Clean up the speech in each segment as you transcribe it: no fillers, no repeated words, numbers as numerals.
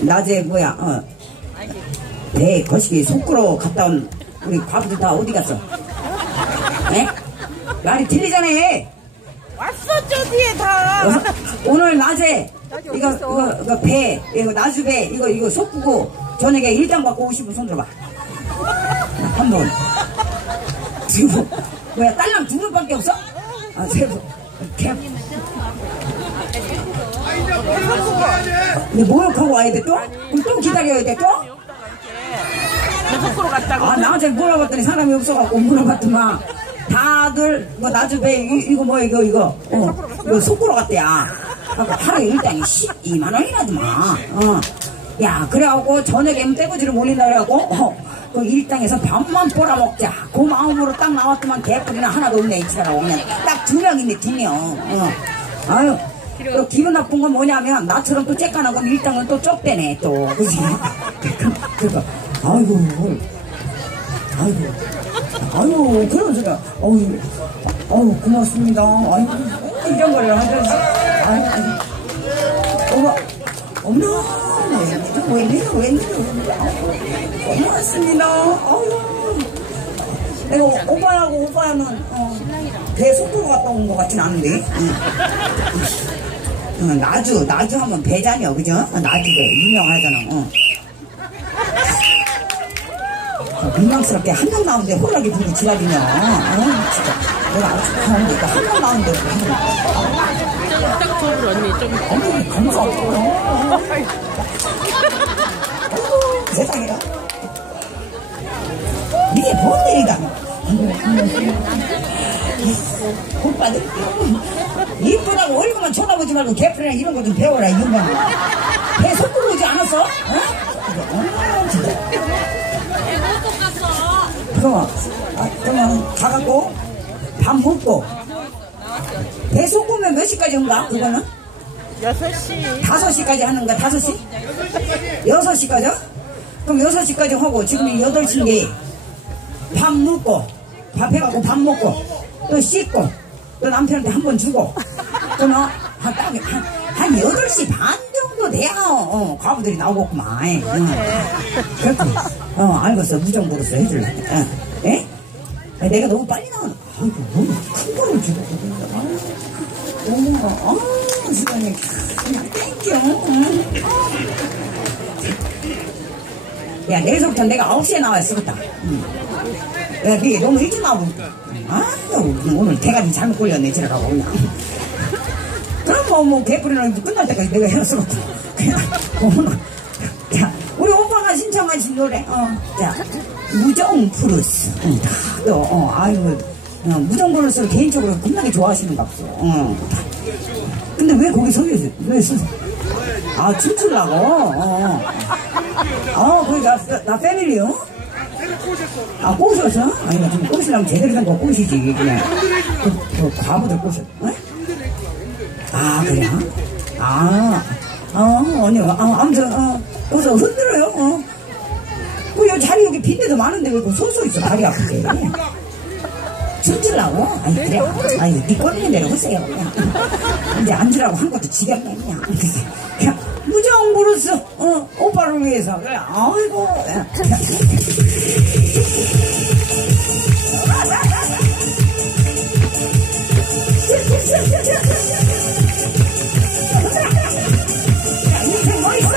낮에 뭐야 배 거시기 속구로 갔다 온 우리 과부들 다 어디 갔어? 에? 말이 틀리잖아. 왔어 저 뒤에 다. 오늘 낮에 이거 배 이거 나주배 이거 속구고 저녁에 일당 받고 오시면 손 들어봐. 한 번. 지금 뭐야 딸랑 두 분밖에 없어? 아 세분. 근데 목욕하고 와야 돼 또? 그럼 또 기다려야 돼 또? 속으로 갔다고. 아 나한테 물어봤더니 사람이 없어갖고 물어봤더만 다들 뭐 나주배 이거 뭐야 이거 속구로 갔대야. 하루에 일당이 12만 원이라더만. 야 그래갖고 저녁에 떼거지를 몰린다 그래갖고 그 일당에서 밥만 빨아먹자 그 마음으로 딱 나왔더만 개뿔이나 하나도 없네 이 차라고 그냥 딱 2명인데 2명. 아유 또 기분 나쁜 건 뭐냐면 나처럼 또 째까나고 일당은 또 쪽대네 또 그지? 그러니까 아이고 그런 소리야. 어우 고맙습니다. 아이고 이런 거를 하면서 어머 웬일이야 고맙습니다. 내가 오빠하고 오빠는 배 속으로 갔다 온 것 같진 않은데. 나주 하면 배잖여 그죠? 나주배 유명하잖아. 민망스럽게 한 명 나오는데 홀라기 불고 지랄이냐. 진짜 내가 아주 가운데 한 명 나오는데 딱 좋은 언니 좀 감사하고 세상에나 이게 뭔데 이가 오빠들 이쁘다고 얼굴만 쳐다보지 말고 개풀이나 이런 거 좀 배워라. 이런 거 배 속구로 오지 않았어? 진짜 그러면 가갖고 밥 먹고 배 속구면 몇 시까지 온가? 그거는? 6시 5시까지 하는가? 5시? 6시까지? 그럼 6시까지 하고 지금이 8시인데 밥 먹고 밥 해갖고 밥 먹고 또 씻고 또 남편한테 한 번 주고 그러면 한 8시 반 정도 돼야 과부들이 나오겠구만. 그렇게 알겠어. 무정부로서 해줄래. 에? 내가 너무 빨리 나오는 아이고 너무 큰 거를 주고 어머 시간이 그냥 땡겨. 야, 내일서부터 내가 9시에 나와야 쓰겠다. 야, 그게 너무 일찍 나오고. 오늘 대가리 잘못 걸렸네, 지라가고 그냥. 그럼 뭐, 개뿔이랑 끝날 때까지 내가 해놨어. 그냥, 오늘. 자, 우리 오빠가 신청하신 노래, 자, 무정브루스. 아이고, 무정브루스를 개인적으로 겁나게 좋아하시는가 보죠. 근데 왜 거기 서계세요? 왜 쓰세요? 아, 춤추려고? 거기 나 패밀리요? 아, 꼬셨어? 아니, 지금 꼬시려면 제대로 된 거 꼬시지, 그냥. 그 과부들 꼬셔. 아, 그래요? 아니요. 아무튼, 거기서 흔들어요, 그 자리 여기 빈데도 많은데 왜 그 소소 있어, 다리 아프게. 춤추려고? 아니, 그래. 아니, 네 꼴리는 대로 하세요, 그냥. 이제 앉으라고 한 것도 지겹네, 그냥. 그냥, 무정브루스, 오빠를 위해서. 그래, 아이고. 인생 뭐 있어?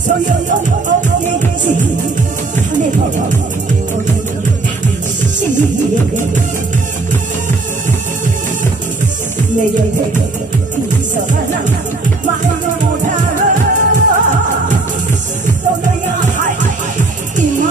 소용없게 계신 하늘 보고 내 곁에 있어라 말로 못하라 떠나야 할 이 마음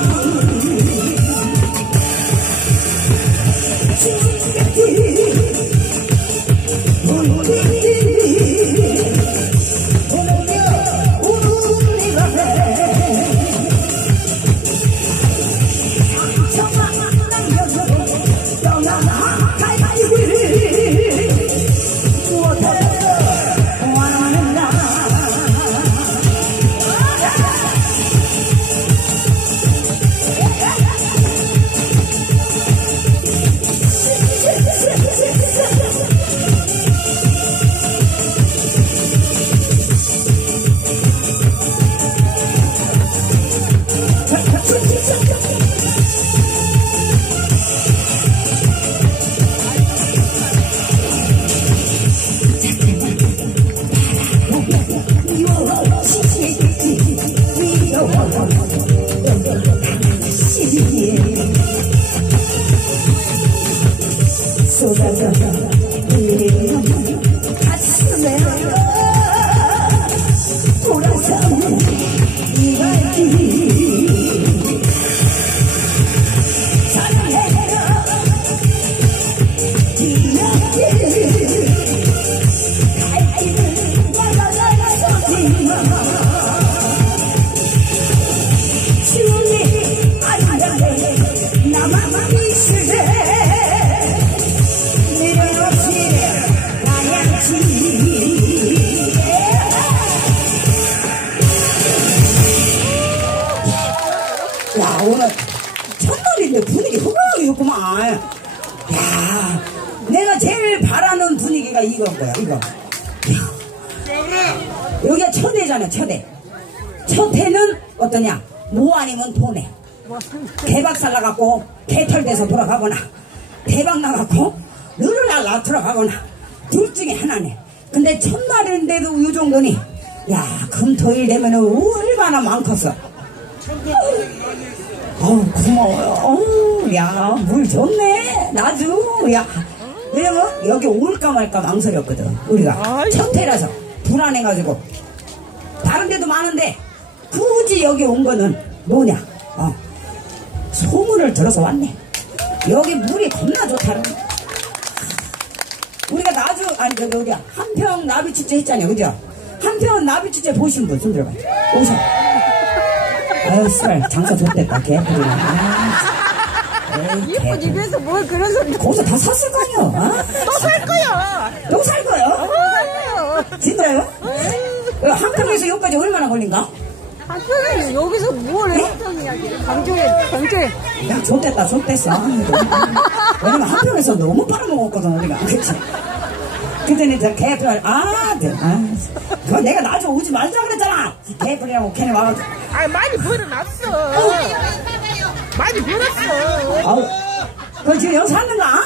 오늘 첫날인데 분위기 흑악이었구만. 야, 내가 제일 바라는 분위기가 이건 거야, 이거. 여기가 첫해잖아, 첫해. 첫해는 어떠냐? 뭐 아니면 돈해. 대박살 나갖고 개털돼서 돌아가거나, 대박 나갖고 느르랄라 들어가거나, 둘 중에 하나네. 근데 첫날인데도 요 정도니, 야, 금토일 되면은 얼마나 많겠어. 고마워요. 야, 물 좋네. 나도. 야, 왜냐면 여기 올까 말까 망설였거든. 우리가 첫 해라서 불안해가지고. 다른 데도 많은데 굳이 여기 온 거는 뭐냐? 소문을 들어서 왔네. 여기 물이 겁나 좋다는. 우리가 여기 한평 나비축제 했잖아요, 그죠? 한평 나비축제 보신 분 손 들어봐요. 오셔. 아유, 쌀 장사 좋댔다, 개뿔이네. 이쁜 입에서 뭘 그런 소리. 거기서 다 샀을 거 아니야? 또 살 거야. 또 살 거요? 살 거야. 진짜요? 한평에서 여기까지 얼마나 걸린가? 한평에 여기서 뭘 해? 강조해. 야, 좋댔다, 좋댔어. 왜냐면 한평에서 너무 빨아먹었거든, 우리가. 그치? 그전에 저 개뿔, 그거 내가 나중에 오지 말자 그랬잖아. 개뿔이라고 걔네 와가지고. 아, 많이 벌어놨어. 많이 벌었어. 아우, 그 지금 여기 샀는가?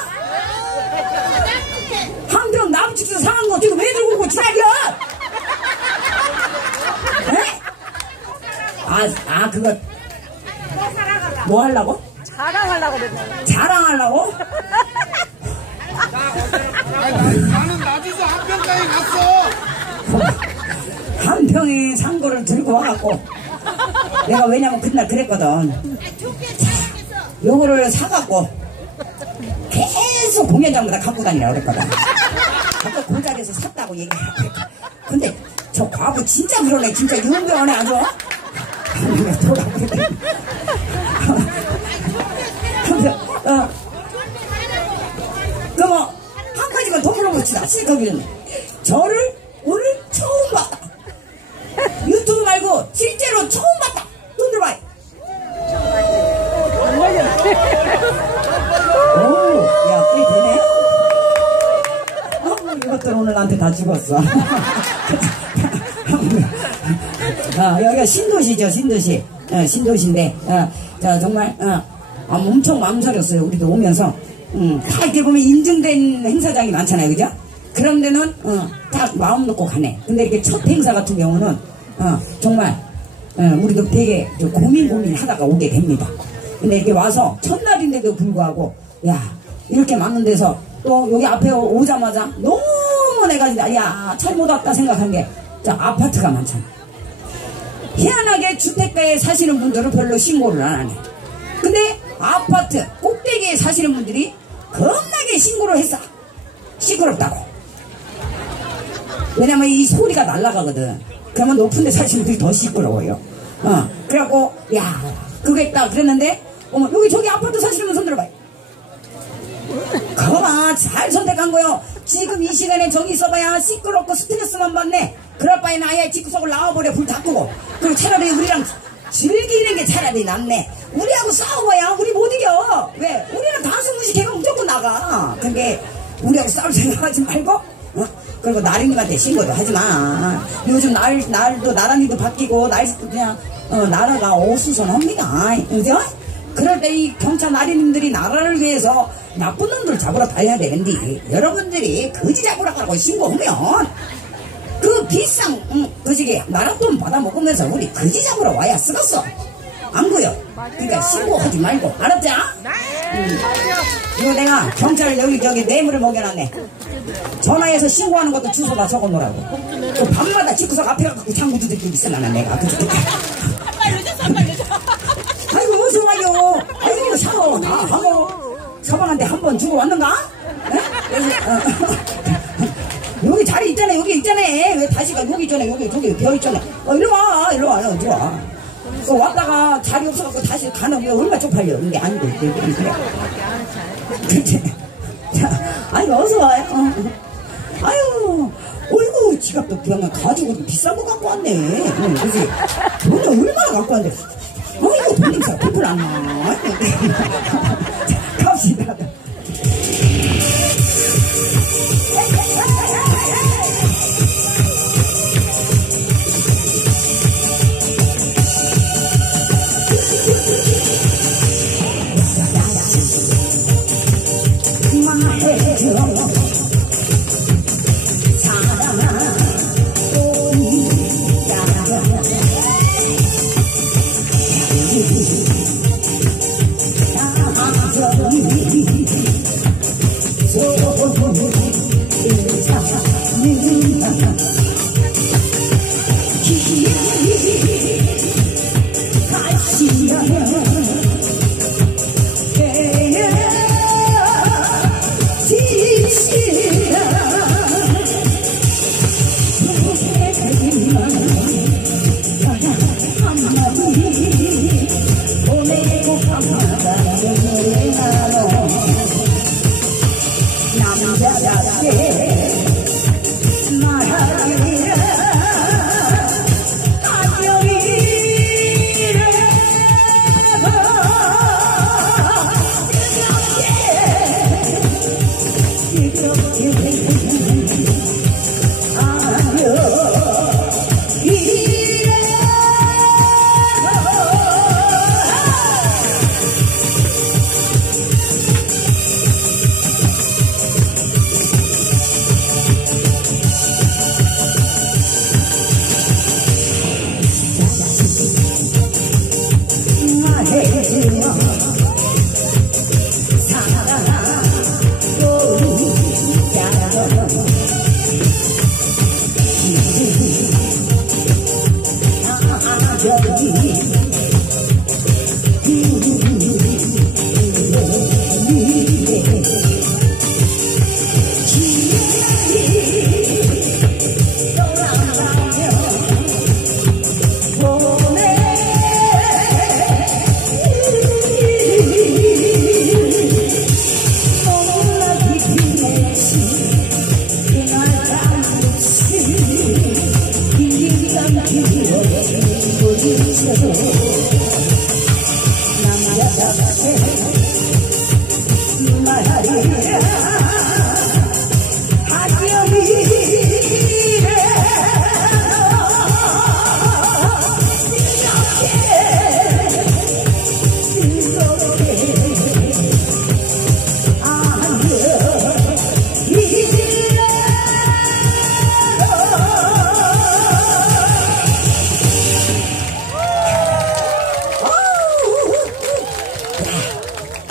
한병 남치도 상한 거 지금 왜 들고 오고 지랄이야? 그거 뭐 하려고? 자랑하려고 그랬네. 자랑하려고? 나는 나중에 한 병까지 갔어. 한 병에 산 거를 들고 와갖고 내가 왜냐면 그날 그랬거든. 요거를 사갖고 계속 공연장마다 갖고 다니라고 그랬거든. 아까 그 자리에서 샀다고 얘기하라고 그랬거든. 근데 저 과부 진짜 그러네. 진짜 유명하네 아주. 돌아보니까 그뭐 한 가지만 더 물어봅시다. 거기는 저를 오늘 처음 봤다. 유튜브 말고 실제로 처음 봤다. 돈 들어봐요. 오, 야, 꽤 되네. 이것들 오늘 나한테 다 죽었어. 여기가 신도시죠, 신도시. 신도시인데, 자, 정말, 엄청 망설였어요. 우리도 오면서. 다 이렇게 보면 인증된 행사장이 많잖아요, 그죠? 그런 데는, 딱 마음 놓고 가네. 근데 이렇게 첫 행사 같은 경우는, 정말, 우리도 되게 고민 하다가 오게 됩니다. 근데 이렇게 와서 첫날인데도 불구하고, 야, 이렇게 많은 데서 또 여기 앞에 오자마자 너무 내가, 야, 잘못 왔다 생각한 게, 자, 아파트가 많잖아. 희한하게 주택가에 사시는 분들은 별로 신고를 안 하네. 근데 아파트 꼭대기에 사시는 분들이 겁나게 신고를 했어. 시끄럽다고. 왜냐면 이 소리가 날아가거든. 그러면 높은 데 사시는 분들이 더 시끄러워요. 그래갖고 야 그거겠다 그랬는데 어머 여기 저기 아파트 사시는 분 손 들어봐요. 그거만 잘 선택한 거요. 지금 이 시간에 저기 있어봐야 시끄럽고 스트레스만 받네. 그럴 바에는 아예 집구석을 나와버려. 불 다 끄고. 그리고 차라리 우리랑 즐기는 게 차라리 낫네. 우리하고 싸워봐야 우리 못 이겨. 왜? 우리는 다수무식 걔가 무조건 나가. 그게 우리하고 싸울 생각하지 말고 그리고 나린님한테 신고도 하지마. 요즘 날도 나란히도 바뀌고 날씨도 그냥 나라가 어수선합니다. 그죠? 그럴 때 이 경찰 나린님들이 나라를 위해서 나쁜 놈들 잡으러 다녀야 되는데 여러분들이 거지 잡으러 가고 신고하면 그 비싼 그지게 나라돈 받아먹으면서 우리 거지 잡으러 와야 쓰겠어. 안 그요? 그러니까 신고하지 말고 알았지? 이거 내가 경찰 여기 뇌물을 먹여놨네. 전화해서 신고하는 것도 주소다 적어놓으라고. 그 밤마다 집구석 앞에 가서 장구 두들기고 있으려나 내가 그저께. 한발 늦었어. 아이고 어서 와요. 아이고 샤워 다 하고 서방한테 한 번 주고 왔는가? 여기 자리 있잖아. 여기 있잖아. 왜 다시가 여기 있잖아. 저기 벼 있잖아. 일로 와. 일로 와. 왔다가 자리 없어갖고 다시 가는 게 얼마 쪽팔려. 이게 아니고 그래. 그치? 아이고 어서 와요. 아유 어이구 지갑도 그냥 가지고 비싼 거 갖고 왔네. 그치? 돈을 얼마나 갖고 왔는데 어이구 돈 냄새 풀풀 안 나. 갑시다.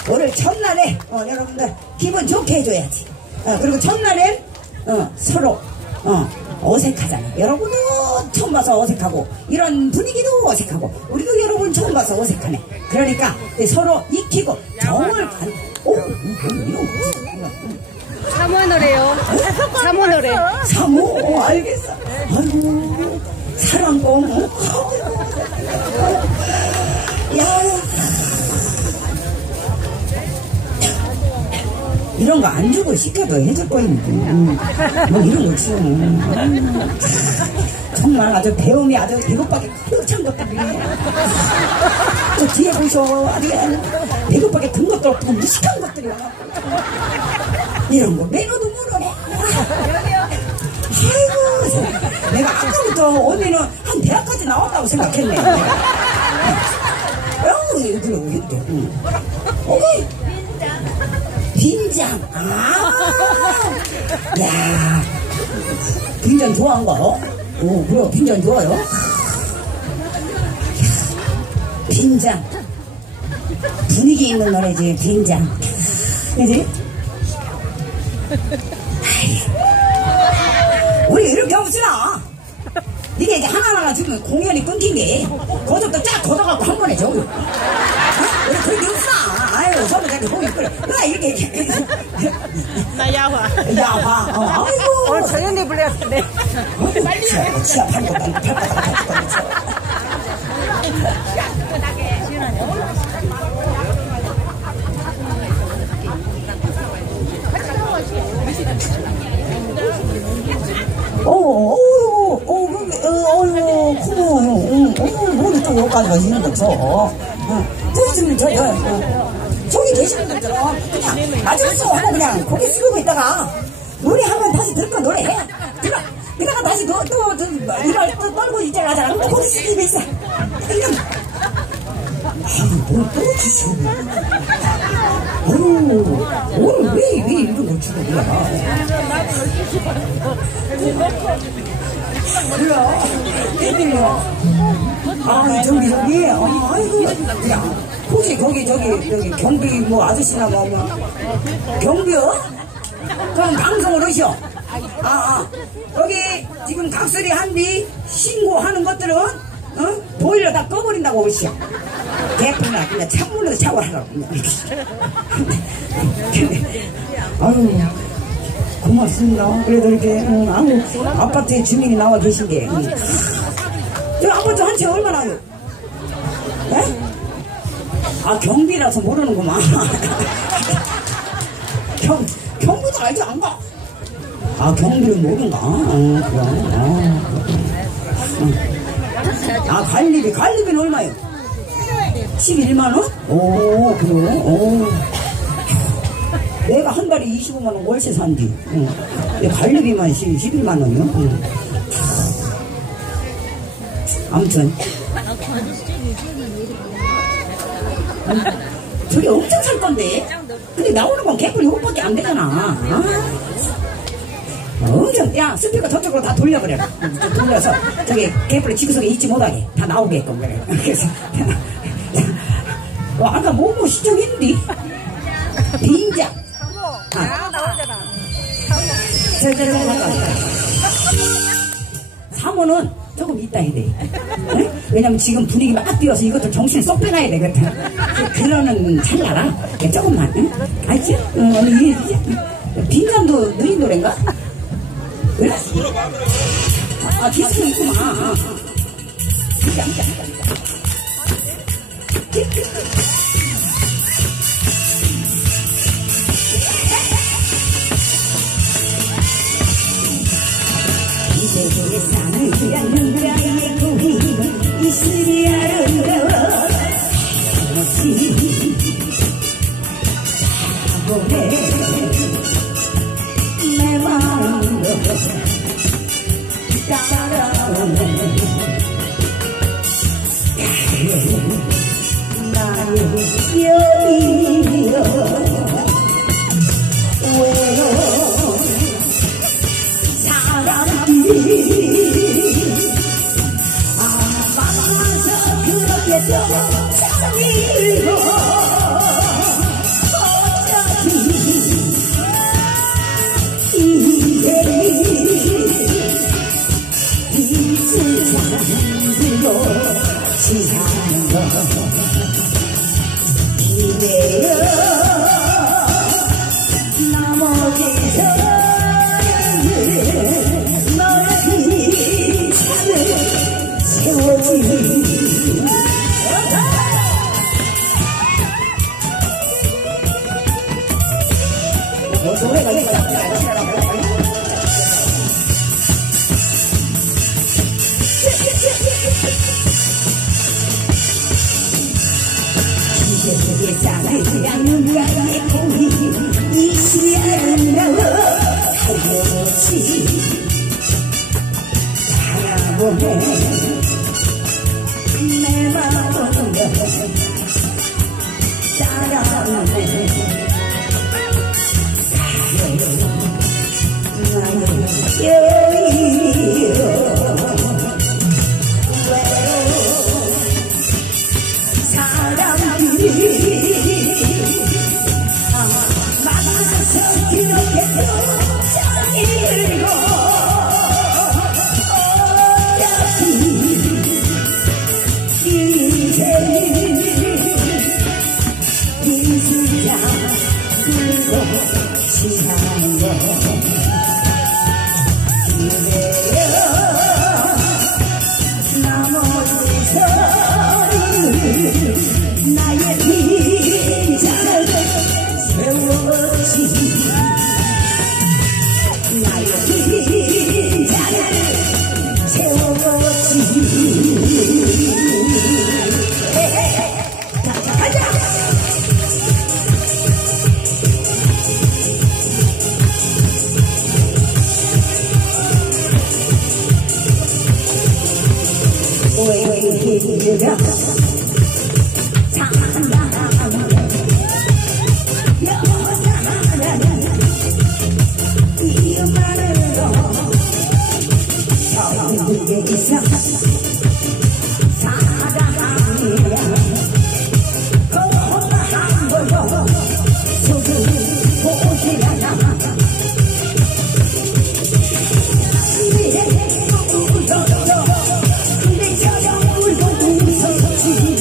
오늘 첫날에 여러분들 기분 좋게 해줘야지. 그리고 첫날엔 서로 어색하잖아. 여러분도 처음 봐서 어색하고 이런 분위기도 어색하고 우리도 여러분 처음 봐서 어색하네. 그러니까 서로 익히고 정을 이런 거 사모 노래요. 사모 노래. 사모 알겠어. 아이고 사랑공. 야 이런 거 안 주고 시켜도 해줄 거인데 뭐 이런 거 주면 정말 아주 배움이 아주 배고파게 가득 찬 것들이네. 저 뒤에 보셔. 아주 배고파게 든 것도 없고 무식한 것들이야. 이런 거 매너도 모르네. 아이고 내가 아까부터 언니는 한 대학까지 나왔다고 생각했네. 오케이 빈장. 야 빈장 좋아한가? 그래 빈장 좋아요. 빈장 분위기 있는 노래지. 빈장 그지? 우리 이렇게 합시다. 이게 이제 하나하나 지금 공연이 끊긴 게 거저부터 쫙 걷어갖고 한 번에 저기 우리 그런 게 없어. 아유 서로 저기 보기 그래. 나 이렇게 나 야화. 야화. 아이고 오늘 정연이 불렀는데. 빨리 치아 판 것도 아니고 머리 또 여기까지 가시는 거죠. 그러시면 저기 계시는 분들은 그냥 맞으면서 하고 그냥 고개 숙이고 있다가 노래 한번 다시 들고 노래해. 내가 다시 이발 또 떨고 있잖아. 고개 숙이고 있어. 또 주시고. 오늘 왜 이런 걸 주고 그래. 몰라. 웬일이야. 저기. 아이고. 야, 혹시 거기 저기 경비 뭐 아저씨나 뭐 경비요? 그럼 방송을 하셔. 여기 지금 각설이 한뒤 신고하는 것들은 보일러 다 꺼버린다고 하시오. 개뿔나 그냥 찬물로 샤워하라고. 아유. 고맙습니다. 그래도 이렇게 아파트에 주민이 나와 계신 게 저 아파트 한 채 얼마나요? 네? 경비라서 모르는구만. 경비도 알지 않가? 경비는 모른가? 그래. 관리비는 얼마요? 11만원? 오 그래. 내가 한 달에 25만원 월세 산디. 관리비만 11만원이요. 아무튼 저기 엄청 살 건데. 근데 나오는 건 개뿔이 호밖에 안 되잖아. 엄청. 야 스피커 저쪽으로 다 돌려버려. 돌려서 저기 개뿔이 지구석에 있지 못하게 다 나오게끔 그래. 그래서 아까 뭐뭐 시청했는데 빈장. 나오잖아. 사모는 조금 이따 해야 돼. 왜냐면 지금 분위기 막 띄워서 이것도 정신을 쏙 빼놔야 되거든. 그러는 찰나라. 조금만, 응? 알지? 언니, 빈잔도 느린 노래인가? 그래? 아, 디스코 있구만. 이제 산을 지나는 가의 고기 이슬이 아름다워 없이 보내 내 마음으로 따라오네 나의 여인이여 외로운 만나서 그렇게 또 잠이고 어차피 이대리 빛을 잠들고 지나는 것 이대로 나머지 누군가의 고기 이시 아름다워 하염없이 바라보네 내 마음으로 따라오네 나의 여인이여 외로운 사람들이 만나서 그렇게 또 잠들고 빛을 잠들고 지나는 것 이래요 나머지 서울 나의 빈잔을 채워지 나의 빈잔을 채워지 왜 근데 저녁 울고 웃었지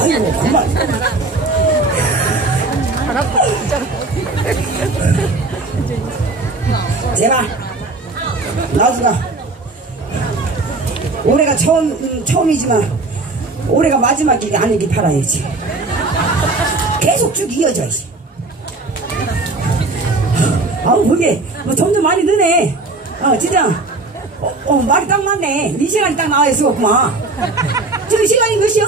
아이고 정말 제가 나주가 올해가 처음이지만 올해가 마지막이 아니길 바라야지. 계속 쭉 이어져야지. 아우 그게 뭐 점점 많이 느네. 진짜 말이 딱 맞네. 네 시간이 딱 나와 있었구만. 지금 시간이 몇 시요?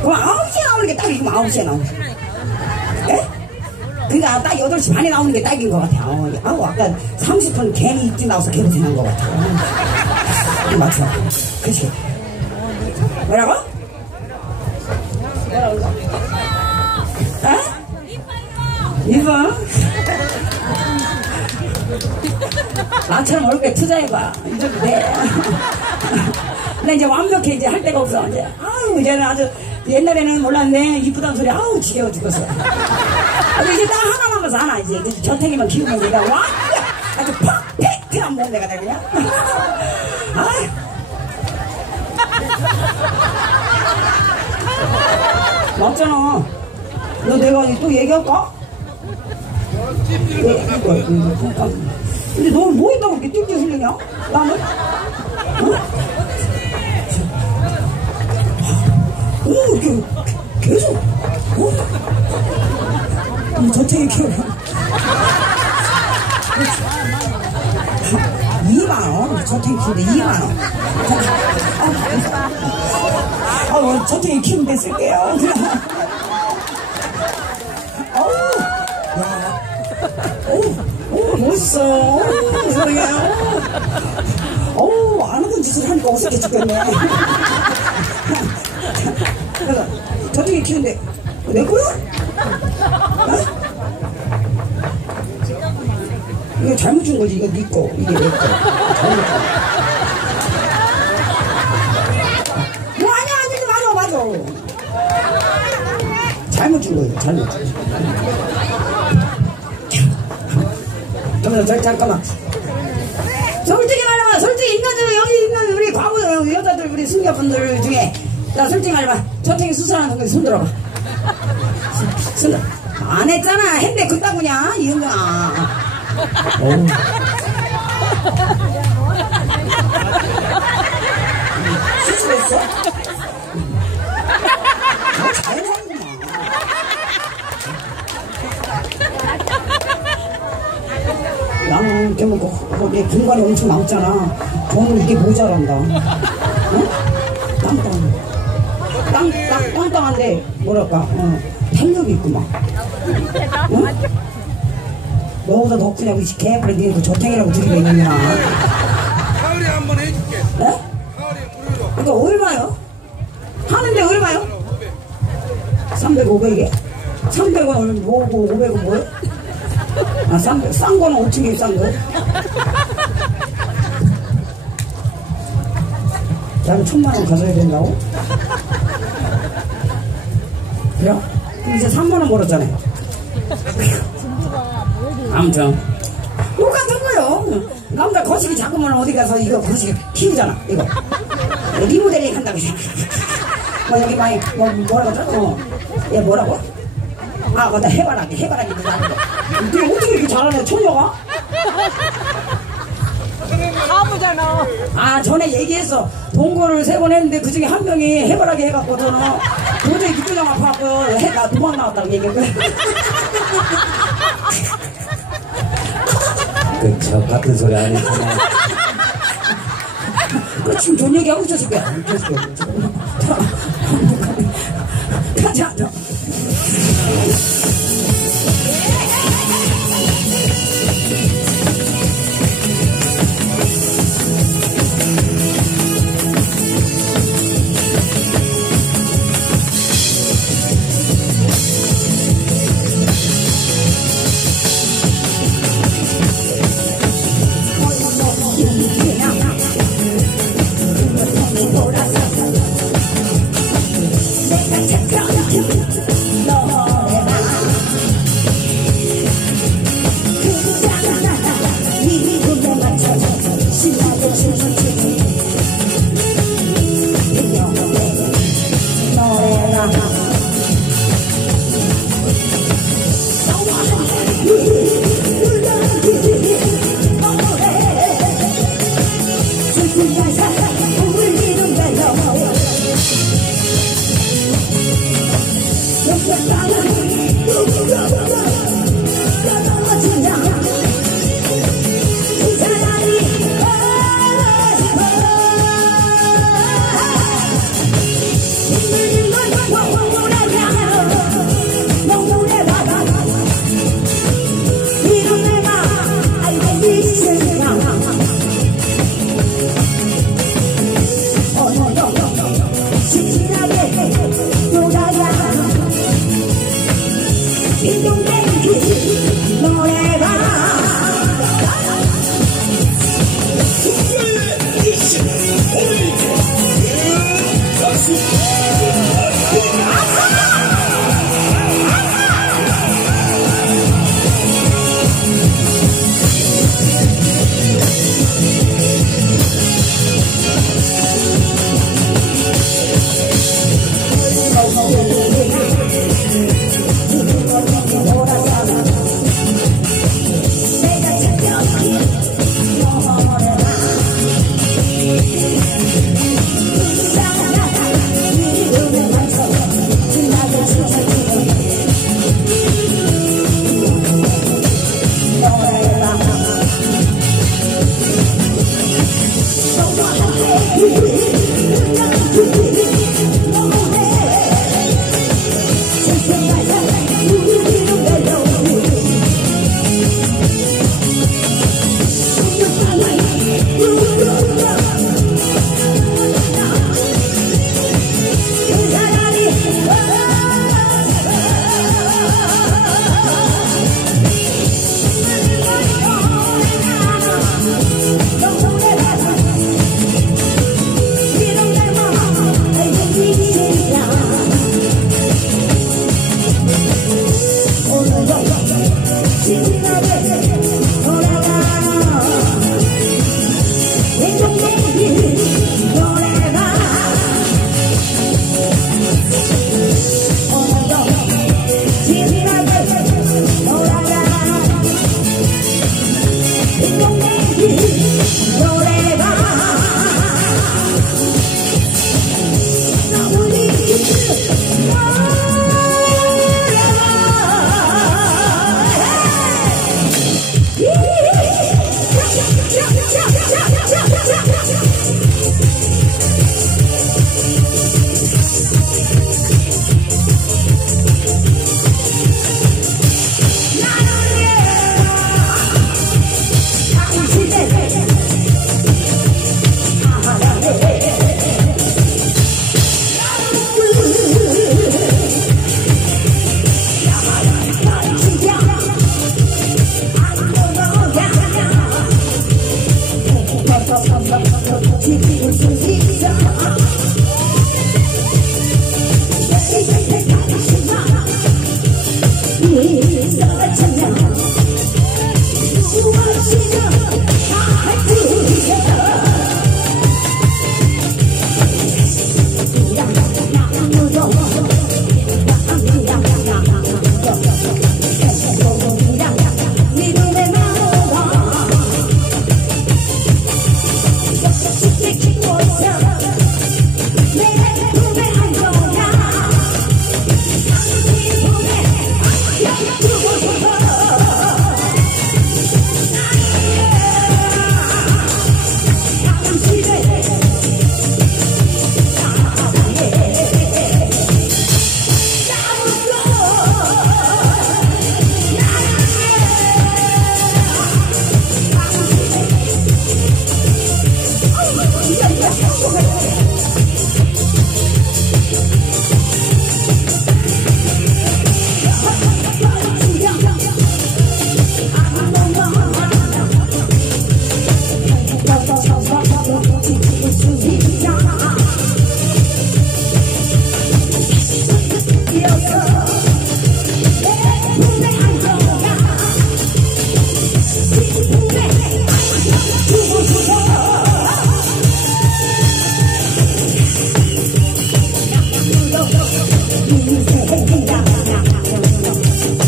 그럼 9시에 나오네. 나오는 게 딱이고 9시에 나오는 게. 예? 그러니까 딱 8시 반에 나오는 게 딱인 것 같아. 아우, 아까 30분 괜히 일찍 나와서 괴로워지는 것 같아. 맞죠? 그치? 뭐라고? 어? 이뻐? 나처럼 얼굴에 투자해봐. 이렇게 돼. 나 이제 완벽해. 이제 할 데가 없어. 이제. 아유, 이제는 아주, 옛날에는 몰랐네. 이쁘다는 소리. 아우, 지겨워 죽겠어. 이제 딱 하나 남아서 하나. 이제 저탱이만 키우면 내가 완벽! 아주 퍼펙트한 몸매가 돼, 그냥. 아유. 맞잖아. 너 내가 또 얘기할까? 근데 너 뭐 했다고 이렇게 띵띵 흘리냐? 나는? 이렇게 계속 저택에 키워라. 2만원? 저택에 키우는데 2만원. 저택에 키우는데 쓸게요. 멋있어. 세상에. 안 하던 짓을 하니까 어색해 죽겠네. 그래서 저쪽에 키우는데 내 거야? 어? 이거 잘못 준 거지. 이거 네 거. 이게 내 거. 아니야. 맞아. 잘못 준 거예요. 잘못 준 거. 잠깐만. 솔직히 말해봐. 솔직히 인간적으로 여기 있는 우리 과부 여자들 우리 승려분들 중에 나 솔직히 말해봐. 저택에 수술하는 동네 손들어봐. 손들어. 안 했잖아. 했는데 그따구냐 이은경아. 수술했어? 자연스럽구나. 나는 좀 거기에 공간이 엄청 남잖아. 저는 이게 모자란다. 어? 땅땅한데 뭐랄까 탄력이 있고 막. 어? 너보다 더 크냐고 이 개뿔에 니네 그 저탱이라고 들이대 있느냐. 가을에 한번 해줄게. 네? 가을에 무료로. 그러니까 얼마요? 하는데 얼마요? 300, 500에 300원 뭐고 500원 뭐요? 싼 거는 어떻게 싼 거? 그럼 1000만원 가져야 된다고? 그래? 그럼 이제 3만원 벌었잖아요. 아무튼 똑같은 거요. 남자 거시기 작으면 어디 가서 이거 거시기 키우잖아. 이거 리모델링 한다고. 뭐 여기 많이 뭐라고 하죠? 얘 뭐라고? 맞다. 해바라기 너 어떻게 이렇게 잘하냐 처녀가? 바보잖아. 전에 얘기했어. 동거를 3번 했는데 그 중에 한 명이 해바라기 해갖고 저는 도저히 기초장 아파갖고 나 도망 나왔다고 얘기했거든. 저 같은 소리 안 했지만. 지금 좋은 얘기하고 있었을 거야. 가자. Yeah.